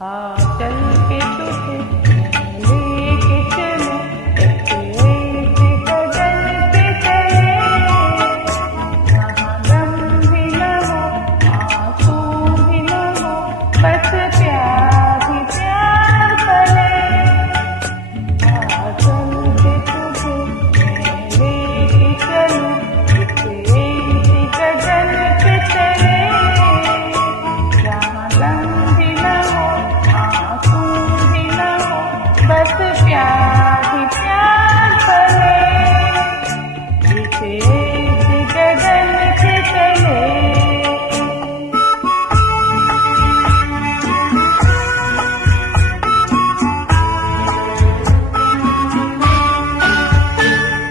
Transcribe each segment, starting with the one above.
आ चल के तुझे लेके चलूं ऐसे गगन पे चले, जहाँ गम भी न हो आंसू भी न हो, बस प्यार ही प्यार पले। आ चल के तुझे लेके चलूं ऐसे गगन पे चले, जहाँ गम भी न हो आंसू भी न हो, बस प्यार ही प्यार पले। इसे गगन पे चले।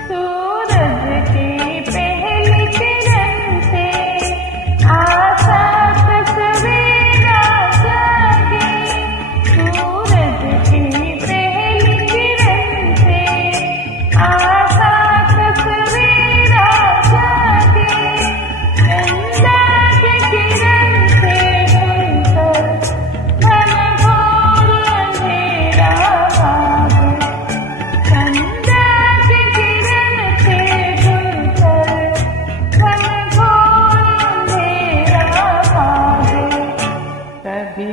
सूरज की पहली किरण से आशा तस्वीर जागी, सूरज की पहली किरण से आशा तस्वीर जागी, चंदा की किरण से खुलकर घनघोर अंधेरा भागे, चंदा की किरण से खुलकर घनघोर अंधेरा भागे। कभी